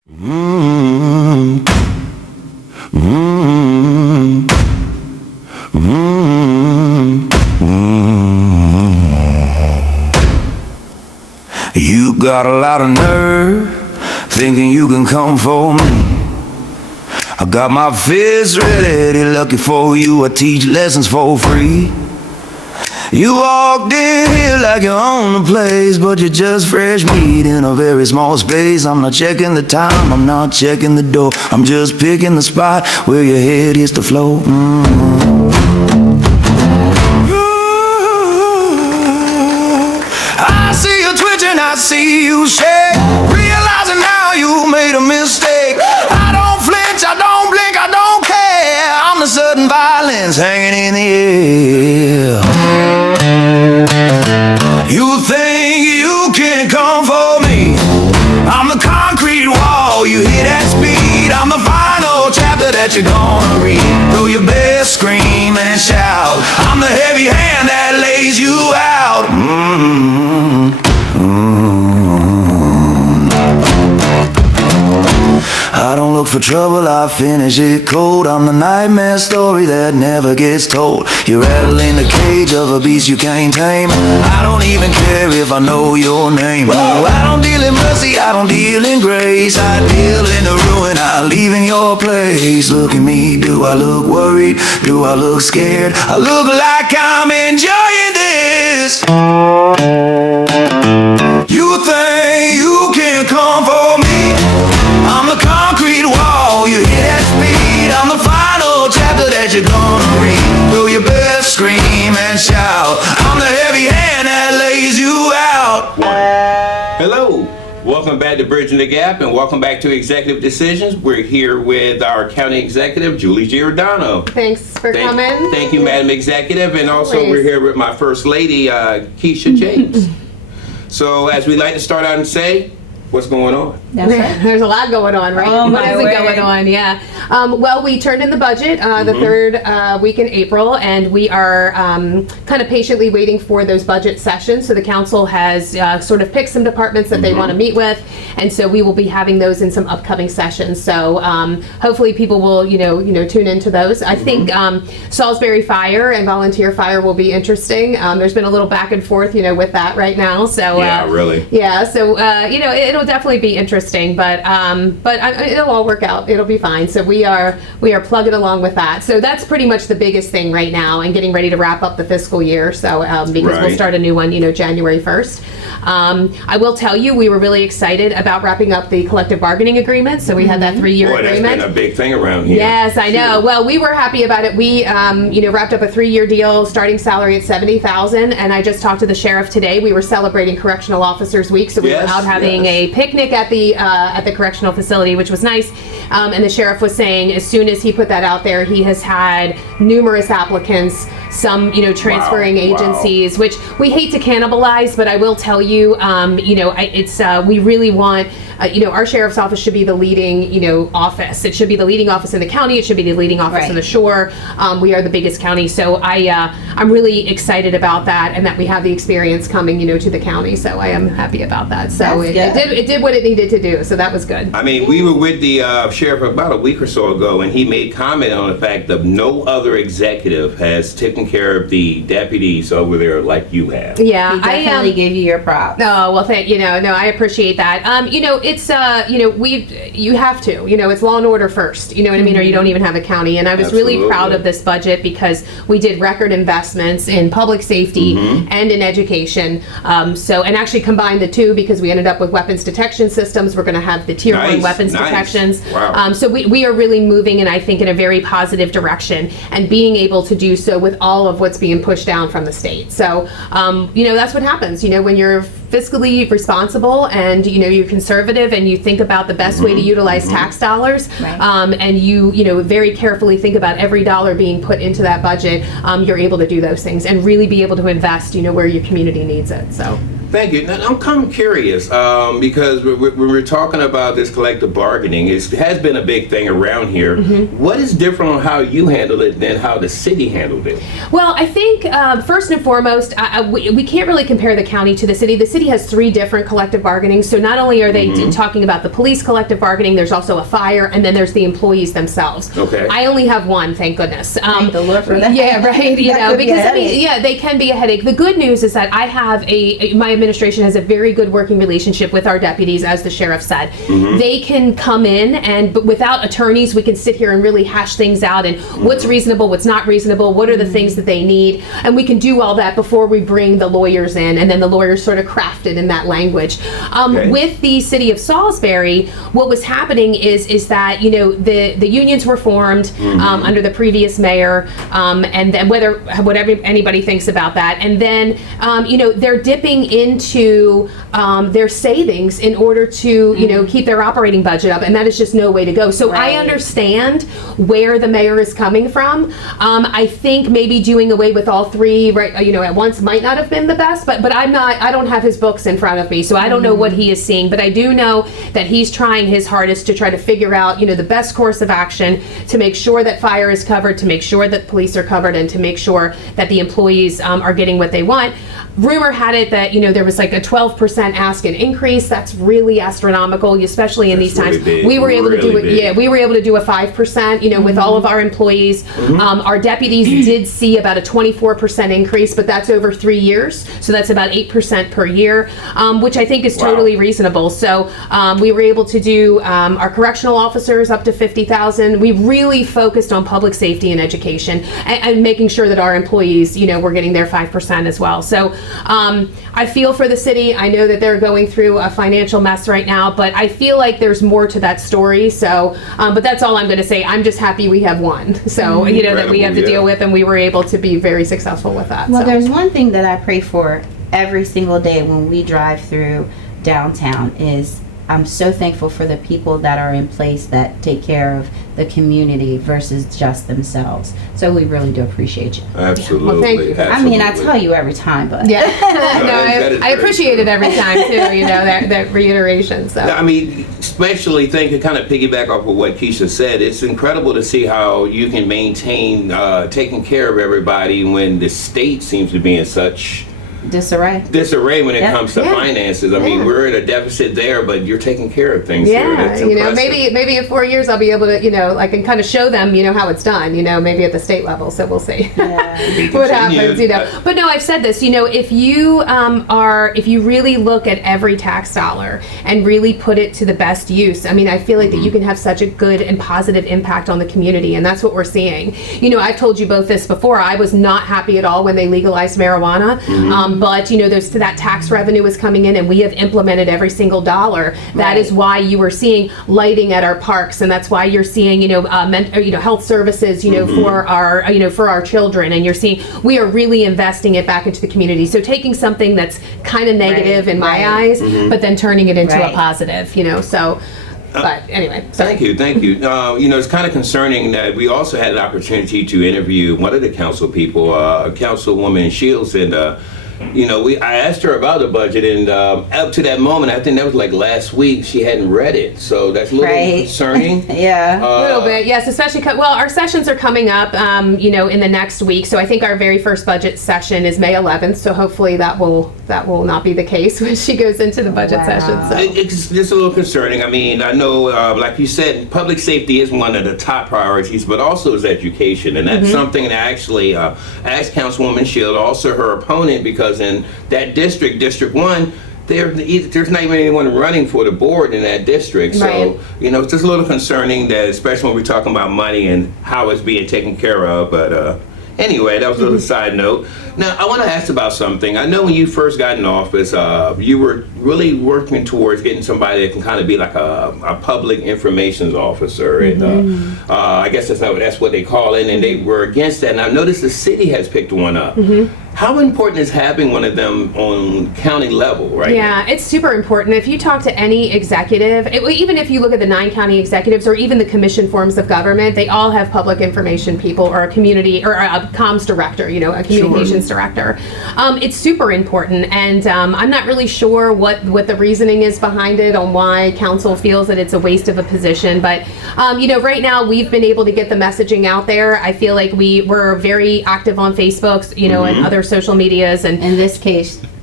Mm-hmm. Mm-hmm. Mm-hmm. You got a lot of nerve, thinking you can come for me. I got my fist ready, lucky for you, I teach lessons for free. You walked in here like you own the place, but you're just fresh meat in a very small space. I'm not checking the time, I'm not checking the door, I'm just picking the spot where your head hits the floor. I see you twitching, I see you shake, realizing now you made a mistake. I don't flinch, I don't blink, I don't care. I'm the sudden violence hanging in the air. You think you can come for me? I'm the concrete wall, you hear that speed. I'm the final chapter that you're gonna read. Throw your best, scream and shout. I'm the heavy hand that lays you out. I don't look for trouble, I finish it cold. I'm the nightmare story that never gets told. You're rattling the cage of a beast you can't tame. I don't even care if I know your name. No, I don't deal in mercy, I don't deal in grace. I deal in the ruin, I leave in your place. Look at me, do I look worried? Do I look scared? I look like I'm enjoying this. You think you can come for me? I'm the concrete wall, you hear that speed. I'm the final chapter that you're gonna read. Throw your best, scream and shout. I'm the heavy hand that lays you out. Hello, welcome back to Bridging the Gap and welcome back to Executive Decisions. We're here with our County Executive, Julie Giordano. Thanks for coming. Thank you, Madam Executive. And also Always. we're here with my First Lady, Keisha James. So as we like to start out and say, what's going on? That's right. There's a lot going on, right? Oh, what my isn't word. going on? Yeah. Well, we turned in the budget the third week in April, and we are kind of patiently waiting for those budget sessions. So the council has sort of picked some departments that they want to meet with, and so we will be having those in some upcoming sessions. So hopefully people will, tune into those. I think Salisbury Fire and Volunteer Fire will be interesting. There's been a little back and forth, with that right now. So Yeah, really. yeah. So it'll definitely be interesting, but it'll all work out. It'll be fine. So we are plugging along with that. So that's pretty much the biggest thing right now, and getting ready to wrap up the fiscal year. So because we'll Right. start a new one, January 1st. I will tell you, we were really excited about wrapping up the collective bargaining agreement. So we had that 3-year Boy, that's agreement. been a big thing around here. Yes, I know. Well, we were happy about it. We, wrapped up a 3-year deal, starting salary at $70,000. And I just talked to the sheriff today. We were celebrating Correctional Officers Week, so we Yes, were out having yes. a picnic at the correctional facility, which was nice. And the sheriff was saying, as soon as he put that out there, he has had numerous applicants. Some, transferring Wow. agencies, which we hate to cannibalize, but I will tell you, we really want, our sheriff's office should be the leading, office. It should be the leading office in the county. It should be the leading office in the shore. We are the biggest county, so I'm really excited about that, and that we have the experience coming, to the county. So I am happy about that. So it did what it needed to do. So that was good. I mean, we were with the sheriff about a week or so ago, and he made comment on the fact that no other executive has taken care of the deputies over there like you have. Yeah, He definitely gave you your props. No, well, I appreciate that. It's you have to, it's law and order first, you know what I mean, or you don't even have a county. And I was really Absolutely. proud of this budget because we did record investments in public safety and in education. And actually combined the two, because we ended up with weapons detection systems. We're going to have the tier 1 Nice, weapons nice. detections. Wow. So we are really moving, and I think in a very positive direction, and being able to do so with all of what's being pushed down from the state. So, that's what happens, when you're fiscally responsible and, you're conservative and you think about the best way to utilize tax dollars, Right. and you very carefully think about every dollar being put into that budget, you're able to do those things and really be able to invest, where your community needs it. So. Thank you. Now, I'm kind of curious because when we're talking about this collective bargaining, it has been a big thing around here. What is different on how you handled it than how the city handled it? Well, I think first and foremost, we can't really compare the county to the city. The city city has 3 different collective bargaining. So not only are they talking about the police collective bargaining, there's also a fire, and then there's the employees themselves. Okay. I only have one, thank goodness. Thank the Lord for that. Yeah, right. You That know, could be a because I mean, headache. yeah, they can be a headache. The good news is that I have my administration has a very good working relationship with our deputies, as the sheriff said. They can come in but without attorneys, we can sit here and really hash things out and what's reasonable, what's not reasonable, what are the things that they need, and we can do all that before we bring the lawyers in, and then the lawyers sort of craft it in that language. Okay. With the city of Salisbury, what was happening is that, you know, the unions were formed under the previous mayor, and then whatever anybody thinks about that, and then you know, they're dipping into their savings in order to, you know, keep their operating budget up, and that is just no way to go. So I Right. understand where the mayor is coming from. I think maybe doing away with all 3, right, you know, at once might not have been the best, but I don't have his books in front of me, so I don't know what he is seeing, but I do know that he's trying his hardest to try to figure out, you know, the best course of action to make sure that fire is covered, to make sure that police are covered, and to make sure that the employees are getting what they want. Rumor had it that, you know, there was like a 12% ask an increase. That's really astronomical, especially in these That's really times. big, We were able to do really it. big. Yeah, we were able to do a 5%, you know, with all of our employees. Our deputies did see about a 24% increase, but that's over 3 years. So that's about 8% per year, which I think is Wow. totally reasonable. So we were able to do our correctional officers up to 50,000. We really focused on public safety and education and making sure that our employees, you know, were getting their 5% as well. So I feel for the city. I know that they're going through a financial mess right now, but I feel like there's more to that story. So, but that's all I'm going to say. I'm just happy we have one. So, you know, that we have to Incredible, deal yeah. with, and we were able to be very successful with that. Well, so. there's one thing that I pray for every single day when we drive through downtown is I'm so thankful for the people that are in place that take care of the community versus just themselves. So we really do appreciate you. Absolutely. Well, thank you. I mean, I absolutely. tell you every time, but Yeah, no, that is I very appreciate true. it every time too. You know, that reiteration. So. I mean, especially to kind of piggyback off of what Keisha said, it's incredible to see how you can maintain taking care of everybody when the state seems to be in such disarray. disarray when it Yeah. comes to Yeah. finances. I mean, Yeah. we're at a deficit there, but you're taking care of things here. Yeah, That's you know, impressive. maybe in 4 years I'll be able to, you know, like, and kind of show them, you know, how it's done, you know, maybe at the state level. So we'll see Yeah. what happens, you know. I- But no, I've said this, you know, if you if you really look at every tax dollar and really put it to the best use, I mean, I feel like that you can have such a good and positive impact on the community, and that's what we're seeing. You know, I've told you both this before. I was not happy at all when they legalized marijuana, but you know, that tax revenue is coming in, and we have implemented every single dollar. That is why you are seeing lighting at our parks, and that's why you're seeing, you know, health services, you know, for our, you know, for our children, and you're seeing we are really investing it back into the community. So taking something that's kind of negative Right, in my right. eyes, but then turning it into a Right. positive, you know. So, but anyway, so. Thank you, thank you. You know, it's kind of concerning that we also had an opportunity to interview one of the council people, Councilwoman Shields, and you know, I asked her about the budget, and up to that moment, I think that was like last week, she hadn't read it, so that's a little Right. concerning. Yeah. A little bit, yes, especially, well, our sessions are coming up, you know, in the next week. So I think our very first budget session is May 11th. So hopefully that will not be the case when she goes into the budget Wow. session. So. It's just a little concerning. I mean, I know, like you said, public safety is one of the top priorities, but also is education. And that's something that I actually asked Councilwoman Shield, also her opponent, because in that district, District 1, there's not even anyone running for the board in that district. So, Right. you know, it's just a little concerning that, especially when we're talking about money and how it's being taken care of. But anyway, that was a little side note. Now, I want to ask about something. I know when you first got in office, you were really working towards getting somebody that can kind of be like a public information officer. And I guess that's what they call it. And they were against that. And I've noticed the city has picked one up. How important is having one of them on county level, right? Yeah, it's super important. If you talk to any executive, even if you look at the 9 county executives or even the commission forms of government, they all have public information people or a community or a comms director, you know, a communications director. It's super important, and I'm not really sure what the reasoning is behind it on why council feels that it's a waste of a position. But you know, right now we've been able to get the messaging out there. I feel like we're very active on Facebook, you know, and other social medias, and In this case,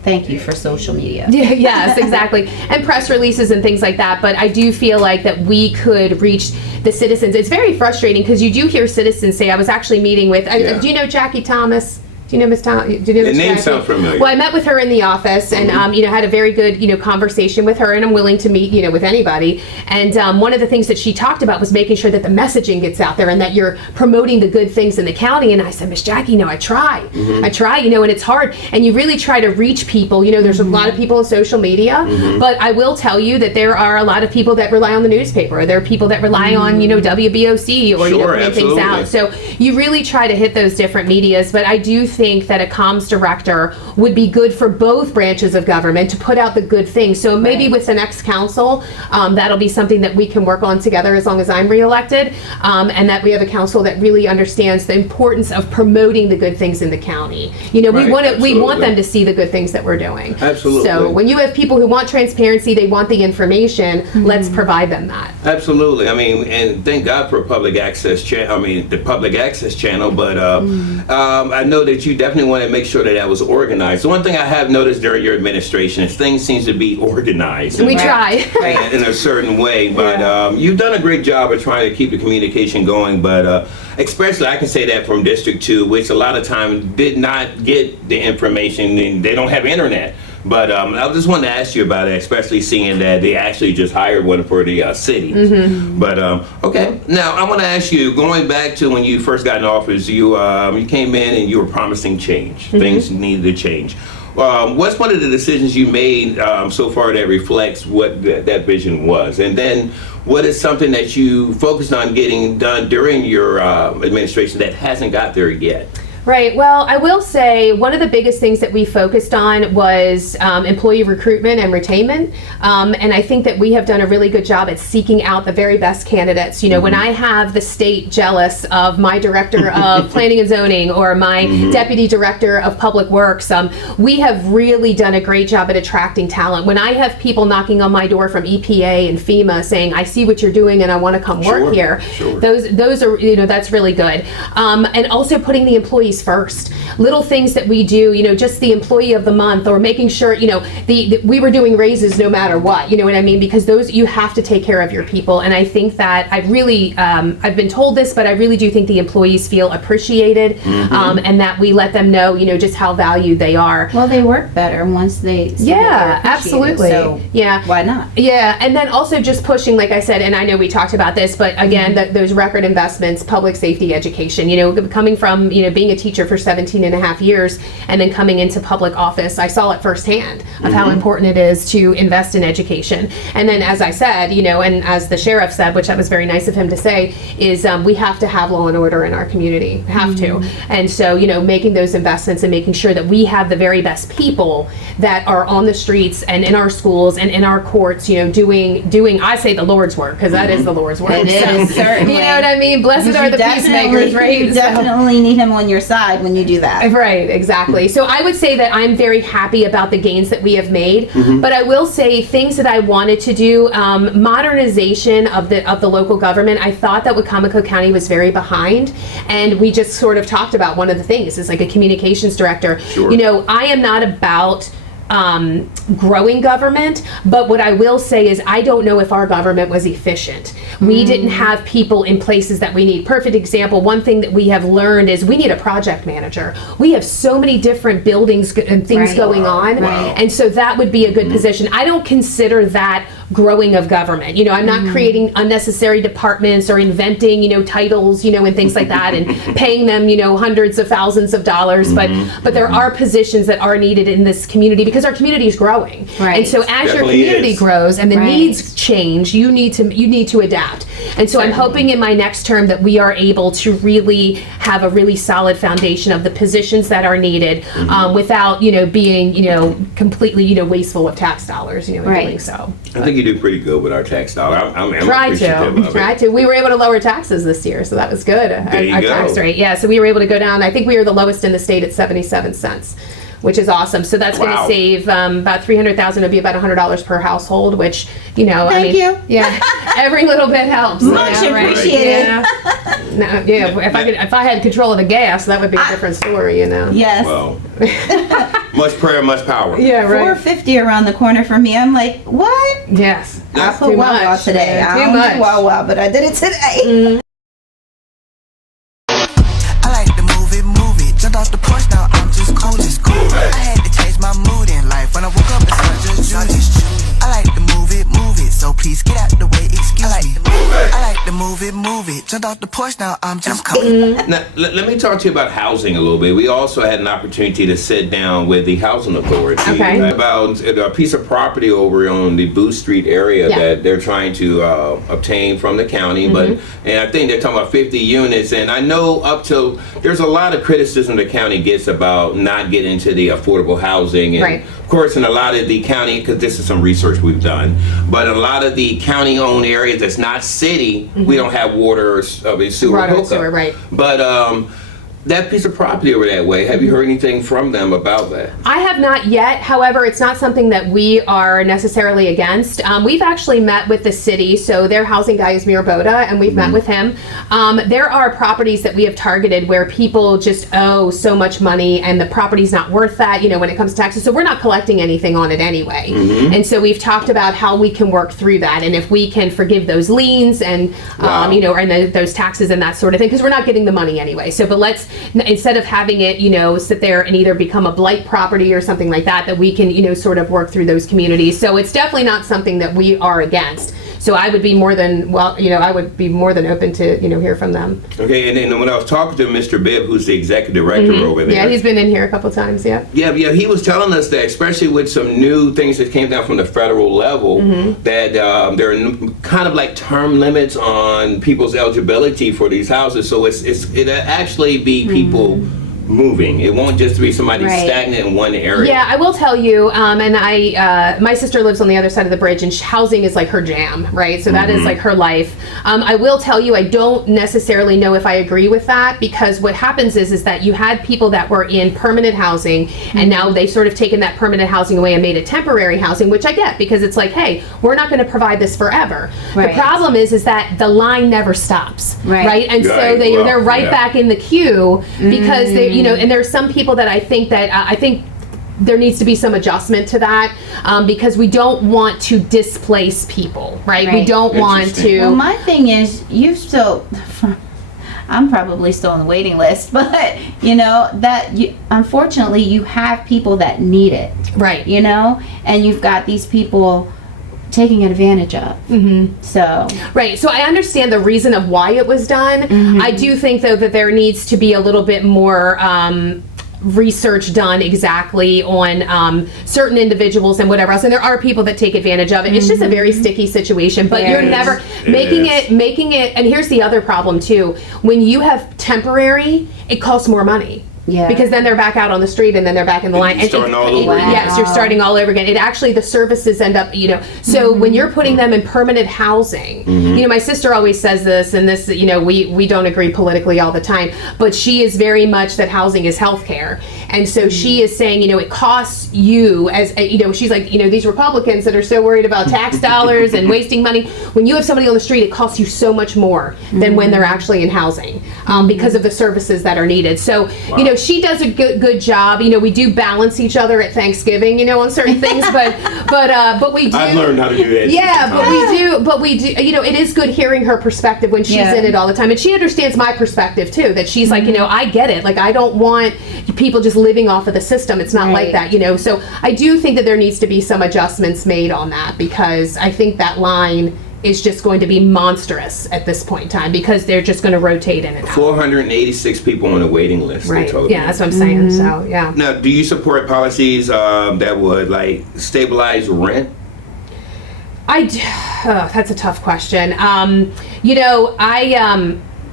thank you for social media. Yeah, yes, exactly. And press releases and things like that. But I do feel like that we could reach the citizens. It's very frustrating because you do hear citizens say, I was actually meeting with, Yeah. do you know Jackie Thomas? Do you know Miss Tom? Do you know The Miss name Jackie? sounds familiar. Well, I met with her in the office, and had a very good, conversation with her, and I'm willing to meet, with anybody. And one of the things that she talked about was making sure that the messaging gets out there and that you're promoting the good things in the county. And I said, Miss Jackie, I try, and it's hard, and you really try to reach people. There's a lot of people on social media, but I will tell you that there are a lot of people that rely on the newspaper. Or there are people that rely on, WBOC or Sure, putting things absolutely. out. So you really try to hit those different medias, but I do think that a comms director would be good for both branches of government to put out the good things. So maybe with the next council, that'll be something that we can work on together as long as I'm reelected, and that we have a council that really understands the importance of promoting the good things in the county. We Right, want absolutely. them to see the good things that we're doing. Absolutely. So when you have people who want transparency, they want the information, let's provide them that. Absolutely. I mean, and thank God for public access the public access channel. But I know that you definitely want to make sure that was organized. The one thing I have noticed during your administration is things seems to be organized. We try. in a certain way, but you've done a great job of trying to keep the communication going. But especially, I can say that from District 2, which a lot of times did not get the information, and they don't have internet. But I just wanted to ask you about it, especially seeing that they actually just hired one for the city. But okay, now I want to ask you, going back to when you first got in office, you came in and you were promising change. Things needed to change. What's one of the decisions you made so far that reflects what that vision was? And then what is something that you focused on getting done during your administration that hasn't got there yet? Right. Well, I will say one of the biggest things that we focused on was employee recruitment and retainment. And I think that we have done a really good job at seeking out the very best candidates. When I have the state jealous of my director of planning and zoning or my deputy director of public works, we have really done a great job at attracting talent. When I have people knocking on my door from EPA and FEMA saying, I see what you're doing and I want to come work here, those are, that's really good. And also putting the employees first. Little things that we do, just the employee of the month, or making sure, we were doing raises no matter what, you know what I mean? Because those, you have to take care of your people. And I think that I've been told this, but I really do think the employees feel appreciated, and that we let them know, just how valued they are. Well, they work better once they see that Yeah, they're appreciated. absolutely. So Yeah. why not? Yeah, and then also just pushing, like I said, and I know we talked about this, but again, those record investments, public safety education, coming from, being a teacher for 17 and a half years and then coming into public office, I saw it firsthand of how important it is to invest in education. And then, as I said, and as the sheriff said, which that was very nice of him to say, is we have to have law and order in our community, have to. And so, making those investments and making sure that we have the very best people that are on the streets and in our schools and in our courts, doing, I say the Lord's work, because that is the Lord's work. It is, certainly. You know what I mean? Blessed are the peacemakers, right? You So- definitely need him on your side when you do that. Right, exactly. So I would say that I'm very happy about the gains that we have made, but I will say things that I wanted to do, modernization of the local government. I thought that Wicomico County was very behind, and we just sort of talked about one of the things is like a communications director. Sure. I am not about growing government, but what I will say is I don't know if our government was efficient. We didn't have people in places that we need. Perfect example, one thing that we have learned is we need a project manager. We have so many different buildings and things Right. going on, Wow. and so that would be a good position. I don't consider that growing of government. I'm not creating unnecessary departments or inventing, titles, and things like that, and paying them, hundreds of thousands of dollars. But there are positions that are needed in this community because our community is growing. Right. And so as your Definitely community is. grows and the Right. needs change, you need to adapt. And so I'm hoping in my next term that we are able to really have a really solid foundation of the positions that are needed, without, being, completely, wasteful of tax dollars, in Right. doing so. I think you do pretty good with our tax dollar. I'm Try appreciative to. of it. Try to. We were able to lower taxes this year, so that was good. There you Our go. tax rate. Yeah, so we were able to go down. I think we were the lowest in the state at 77 cents. which is awesome. So that's going to Wow. save about $300,000. It'll be about $100 per household, which, you know, Thank you. yeah, every little bit helps. Much you know, right? appreciated. Yeah. No, yeah, if I had control of the gas, that would be a different story, you know. Yes. Well, much prayer, much power. Yeah, right. 450 around the corner from me. I'm like, what? Yes. I That's put too Wawa much, today. man. I Too don't much. do Wawa, but I did it today. I like to move it. Jumped off the porch, now I'm just cool. I had to change my mood in life. When I woke up, it's not just Judy. I like to move it. So please get out the way, excuse me. I like to move it. Jumped off the porch, now I'm just cool. Now, let me talk to you about housing a little bit. We also had an opportunity to sit down with the Housing Authority Okay. about a piece of property over on the Booth Street area Yeah. that they're trying to obtain from the county. And I think they're talking about 50 units. And I know there's a lot of criticism the county gets about not getting into the affordable housing. And Right. of course, in a lot of the county, because this is some research we've done, but a lot of the county-owned areas that's not city, we don't have water or sewer Water and hookup. sewer, right. But that piece of property over that way, have you heard anything from them about that? I have not yet. However, it's not something that we are necessarily against. We've actually met with the city, so their housing guy is Mir Boda, and we've met with him. There are properties that we have targeted where people just owe so much money, and the property's not worth that, you know, when it comes to taxes. So we're not collecting anything on it anyway. And so we've talked about how we can work through that, and if we can forgive those liens and, Wow. you know, and those taxes and that sort of thing, because we're not getting the money anyway. So, but let's, instead of having it, you know, sit there and either become a blight property or something like that, that we can, you know, sort of work through those communities. So it's definitely not something that we are against. So I would be more than, well, you know, I would be more than open to, you know, hear from them. Okay, and then when I was talking to Mr. Bibb, who's the executive director over there. Yeah, he's been in here a couple times, yeah. Yeah, he was telling us that, especially with some new things that came down from the federal level, that there are kind of like term limits on people's eligibility for these houses. So it'll actually be people moving. It won't just be somebody Right. stagnant in one area. Yeah, I will tell you, and my sister lives on the other side of the bridge, and housing is like her jam, right? So that is like her life. I will tell you, I don't necessarily know if I agree with that, because what happens is that you had people that were in permanent housing, and now they've sort of taken that permanent housing away and made it temporary housing, which I get, because it's like, hey, we're not going to provide this forever. Right. The problem is that the line never stops, Right. And so Right, they're well, right yeah. back in the queue, because they, you know, and there's some people that I think there needs to be some adjustment to that, because we don't want to displace people, right? We Right. don't want Interesting. Well, to. my thing is, I'm probably still on the waiting list, but you know unfortunately you have people that need it, Right. you know, and you've got these people taking advantage of. So Right. So I understand the reason of why it was done. I do think, though, that there needs to be a little bit more research done exactly on certain individuals and whatever else. And there are people that take advantage of it. It's just a very sticky situation, but you're It is. never It making it. And here's the other problem too. When you have temporary, it costs more money. Yeah. Because then they're back out on the street, and then they're back in the line. And Starting all over again. Yes, you're starting all over again. It actually, the services end up, you know, so when you're putting them in permanent housing, you know, my sister always says this, and this, you know, we don't agree politically all the time, but she is very much that housing is healthcare. And so she is saying, you know, it costs you as, you know, she's like, you know, these Republicans that are so worried about tax dollars and wasting money, when you have somebody on the street, it costs you so much more than when they're actually in housing, because of the services that are needed. So, you know, she does a good job. You know, we do balance each other at Thanksgiving, you know, on certain things, but we do. I've learned how to do that. Yeah, but we do, you know, it is good hearing her perspective when she's Yeah. in it all the time. And she understands my perspective too, that she's like, you know, I get it. Like, I don't want people just living off of the system. It's not like Right. that, you know. So I do think that there needs to be some adjustments made on that, because I think that line is just going to be monstrous at this point in time, because they're just going to rotate in and out. 486 people on the waiting list. they Right. told Yeah, me. that's what I'm saying. So, yeah. Now, do you support policies that would like stabilize rent? That's a tough question. You know,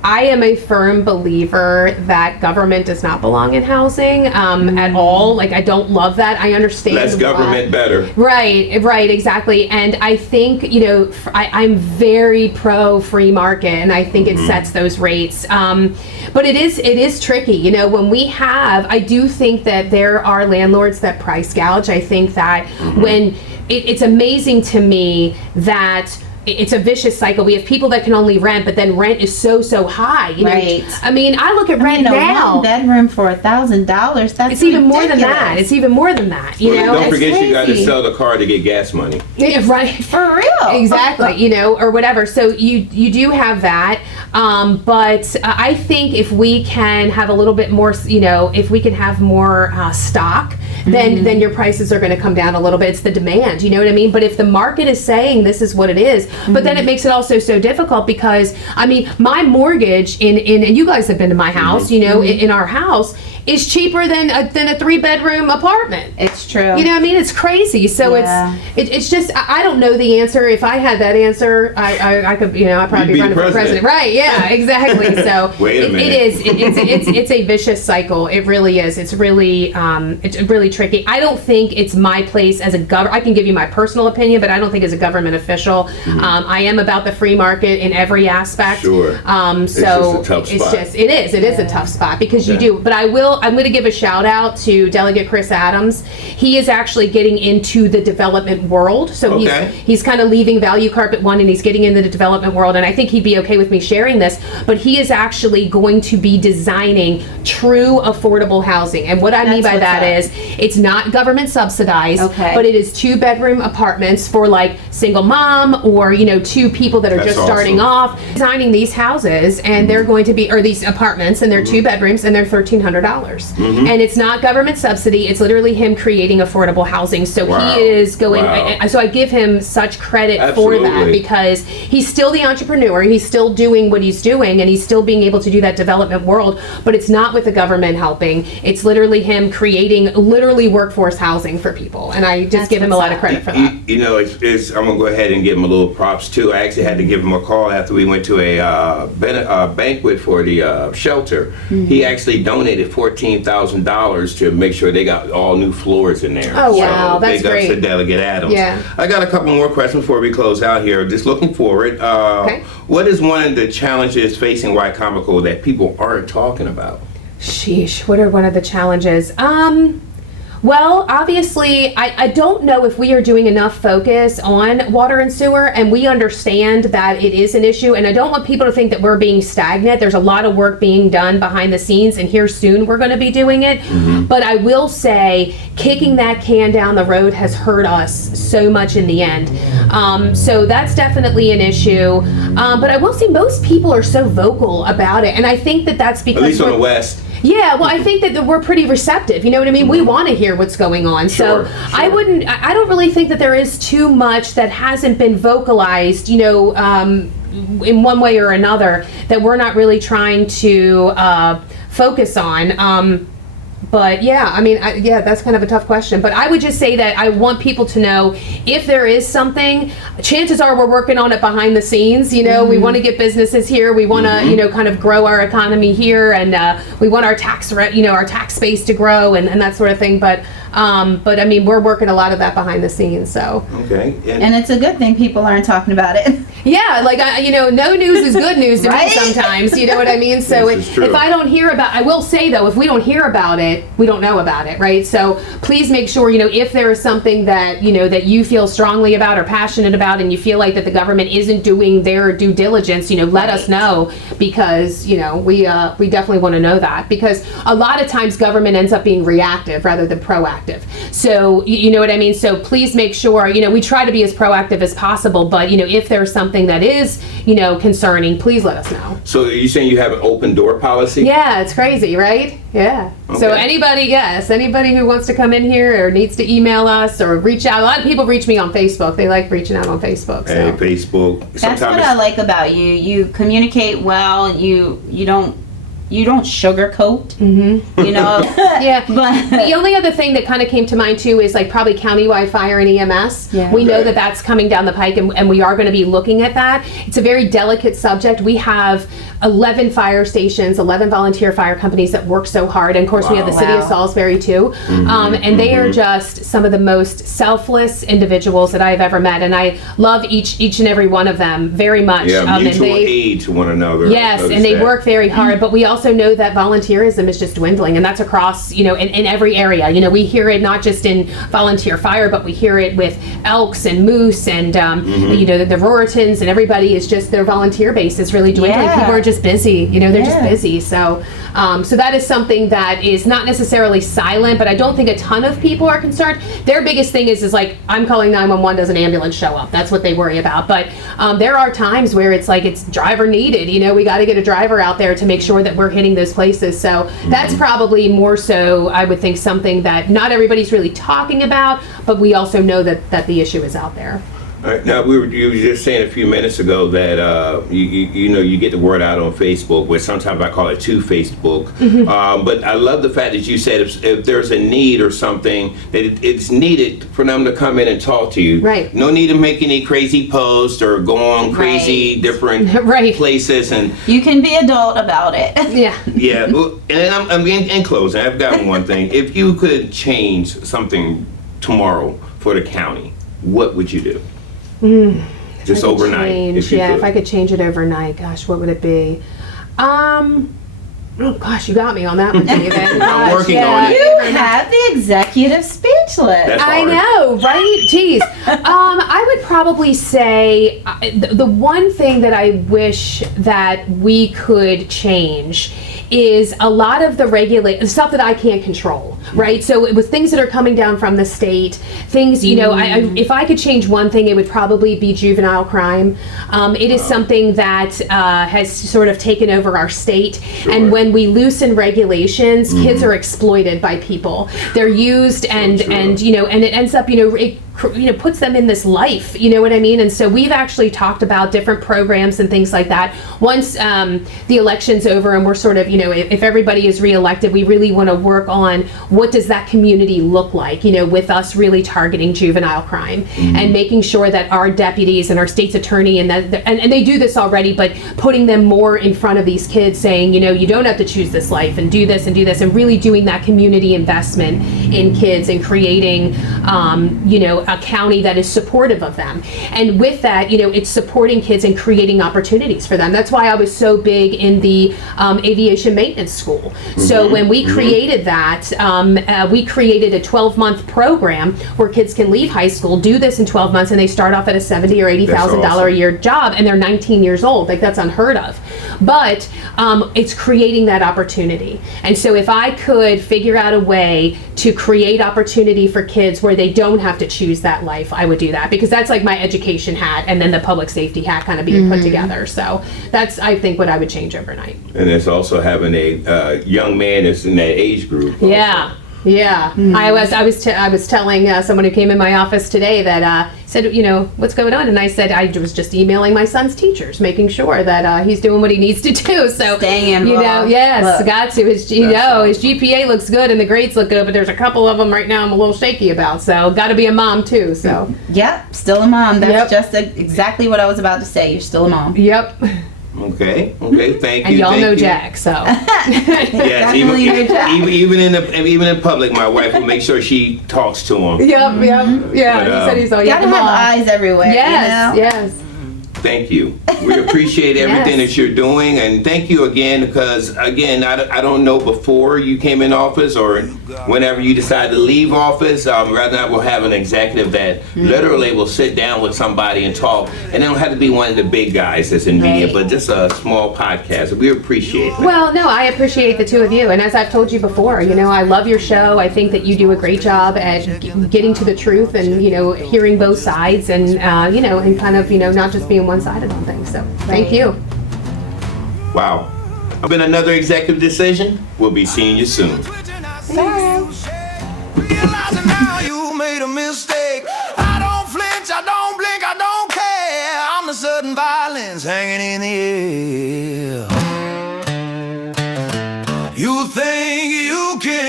I am a firm believer that government does not belong in housing at all. Like, I don't love that. I understand. Less government, better. Right, exactly. And I think, I'm very pro free market, and I think it sets those rates. But it is tricky. When we have, I do think that there are landlords that price gouge. I think that when it's amazing to me that it's a vicious cycle. We have people that can only rent, but then rent is so high. Right. I mean, I look at rent now. One bedroom for $1,000. That's It's even more than ridiculous. that. It's even more than that. Don't It's forget you got to crazy. sell the car to get gas money. Yeah, right. For real. Exactly, or whatever. So you do have that, but I think if we can have a little bit more, if we can have more stock, then your prices are going to come down a little bit. It's the demand, you know what I mean? But if the market is saying this is what it is, but then it makes it also so difficult because I mean, my mortgage in and you guys have been to my house, in our house is cheaper than a 3-bedroom apartment. It's true. You know what I mean? It's crazy. So Yeah. it's just I don't know the answer. If I had that answer, I could I'd probably You'd be be running for president. president. Right? Yeah, exactly. So Wait a minute. it's a vicious cycle. It really is. It's really tricky. I don't think it's my place as a I can give you my personal opinion, but I don't think as a government official. I am about the free market in every aspect. Sure. So It's just a tough spot. it is a tough spot because you do. But I'm going to give a shout out to Delegate Chris Adams. He is actually getting into the development world. So Okay. he's kind of leaving Value Carpet One and he's getting into the development world. And I think he'd be okay with me sharing this. But he is actually going to be designing true affordable housing. And what I mean by That's that what's is it's not government subsidized, Okay. but it is 2-bedroom apartments for like single mom or 2 people that are That's just starting awesome. off. Designing these houses and they're going to be, or these apartments, and they're 2 bedrooms and they're $1,300. And it's not government subsidy. It's literally him creating affordable housing. So Wow. he is going, Wow. so I give him such credit for that Absolutely. because he's still the entrepreneur. He's still doing what he's doing and he's still being able to do that development world, but it's not with the government helping. It's literally him creating literally workforce housing for people. And I just That's give him a what's lot of up. credit for that. I'm gonna go ahead and give him a little props too. I actually had to give him a call after we went to a banquet for the shelter. He actually donated $14,000 to make sure they got all new floors in there. Oh, wow. That's big ups great. to Delegate Adams. Yeah. I got a couple more questions before we close out here. Just looking forward. Okay. What is one of the challenges facing White Comical that people aren't talking about? Sheesh, what are one of the challenges? Well, obviously, I don't know if we are doing enough focus on water and sewer, and we understand that it is an issue, and I don't want people to think that we're being stagnant. There's a lot of work being done behind the scenes, and here soon we're going to be doing it. But I will say, kicking that can down the road has hurt us so much in the end. So that's definitely an issue. But I will say most people are so vocal about it, and I think that that's because At least on we're- the West. yeah, well, I think that we're pretty receptive. You know what I mean? We want to hear what's going on. Sure, So I don't really think that there is too much that hasn't been vocalized, in one way or another that we're not really trying to focus on. But yeah, I mean, that's kind of a tough question. But I would just say that I want people to know if there is something, chances are we're working on it behind the scenes. We want to get businesses here. We want to, kind of grow our economy here, and we want our tax base to grow and that sort of thing. But I mean, we're working a lot of that behind the scenes. So Okay. And it's a good thing people aren't talking about it. yeah, like no news is good news to Right? me sometimes. You know what I mean? So This is true. if I don't hear about, I will say though, if we don't hear about it, we don't know about it, right? So please make sure, if there is something that, that you feel strongly about or passionate about and you feel like that the government isn't doing their due diligence, let us know because, we definitely want to know that because a lot of times government ends up being reactive rather than proactive. So, you know what I mean? So please make sure, we try to be as proactive as possible, but, if there's something that is, concerning, please let us know. So are you saying you have an open door policy? Yeah, it's crazy, right? Yeah. So Okay. anybody who wants to come in here or needs to email us or reach out. A lot of people reach me on Facebook. They like reaching out on Facebook. Hey, So. Facebook. That's what I like about you. You communicate well. You don't you don't sugarcoat, you know. Yeah. But The only other thing that kind of came to mind too is like probably countywide fire and EMS. Yeah. We know Right. that that's coming down the pike, and we are going to be looking at that. It's a very delicate subject. We have 11 fire stations, 11 volunteer fire companies that work so hard, and of course we have the city of Wow. Salisbury too. And they are just some of the most selfless individuals that I've ever met, and I love each and every one of them very much. Yeah, And mutual they- aid to one another. Yes, Notice and they that. work very hard, but we also know that volunteerism is just dwindling, and that's across, in every area. We hear it not just in volunteer fire, but we hear it with elks and moose and, the Roritans, and everybody is just, their volunteer base is really dwindling. Yeah. People are just busy, they're just Yeah. busy. So that is something that is not necessarily silent, but I don't think a ton of people are concerned. Their biggest thing is like, I'm calling 911, does an ambulance show up? That's what they worry about. But there are times where it's like, it's driver needed, we got to get a driver out there to make sure that we're hitting those places. So that's probably more so, I would think, something that not everybody's really talking about, but we also know that the issue is out there. All right, now you were just saying a few minutes ago that you get the word out on Facebook, which sometimes I call it to Facebook. But I love the fact that you said if there's a need or something that it's needed for them to come in and talk to you. Right. No need to make any crazy posts or go on crazy Right. different Right. places and. you can be adult about it. Yeah. Yeah, well, and I'm in closing. I've got one thing. If you could change something tomorrow for the county, what would you do? Just I could overnight, change, if you yeah, could. if I could change it overnight, gosh, what would it be? Oh gosh, you got me on that one, David. Gosh, working on it. You have the executive speechless. That's I hard. know, right? Jeez. I would probably say the one thing that I wish that we could change is a lot of the stuff that I can't control, right? So with things that are coming down from the state, things, if I could change one thing, it would probably be juvenile crime. It is something that has sort of taken over our state. And when we loosen regulations, kids are exploited by people. They're used and true. and it ends up, it puts them in this life, you know what I mean? And so we've actually talked about different programs and things like that. Once the election's over and we're sort of, if everybody is reelected, we really want to work on what does that community look like, with us really targeting juvenile crime and making sure that our deputies and our state's attorney and they do this already, but putting them more in front of these kids saying, you don't have to choose this life and do this and really doing that community investment in kids and creating, a county that is supportive of them. And with that, it's supporting kids and creating opportunities for them. That's why I was so big in the aviation maintenance school. So when we created that, we created a 12-month program where kids can leave high school, do this in 12 months, and they start off at a $70,000 or $80,000 awesome. a year job, and they're 19 years old. Like, that's unheard of. But it's creating that opportunity. And so if I could figure out a way to create opportunity for kids where they don't have to choose that life, I would do that, because that's like my education hat and then the public safety hat kind of being put together. So that's, I think, what I would change overnight. And it's also having a young man that's in that age group. also. Yeah. Yeah, I was telling someone who came in my office today that said, what's going on, and I said I was just emailing my son's teachers, making sure that he's doing what he needs to do. So Staying involved. yes, Look. got to. His GPA looks good and the grades look good, but there's a couple of them right now I'm a little shaky about. So got to be a mom too. So Yep, still a mom. That's Yep. just exactly what I was about to say. You're still a mom. yep, Okay, thank you. and y'all thank know you. Jack. So Yes, Definitely know Jack. even in public, my wife will make sure she talks to him. yep, yeah. But, He said he's all You gotta yeah, have mom. eyes everywhere. Yes, you know? yes. Thank you. We appreciate everything Yes. that you're doing, and thank you again, because again, I don't know before you came in office or whenever you decide to leave office. Rather than we'll have an executive that literally will sit down with somebody and talk, and it don't have to be one of the big guys that's in media, Right. but just a small podcast. We appreciate that. Well, no, I appreciate the two of you. And as I've told you before, I love your show. I think that you do a great job at getting to the truth and, hearing both sides and, and kind of, not just being one-sided on things. So thank Right. you. Wow. It's been another executive decision. We'll be seeing you soon. Realizing now you made a mistake. I don't flinch, I don't blink, I don't care. I'm the sudden violence hanging in the air.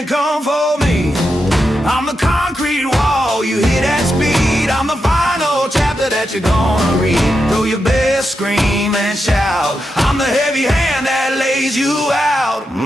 can come for me. I'm the concrete wall, you hit at speed. I'm the final chapter that you're gonna read. Throw your best scream and shout. I'm the heavy hand that lays you out.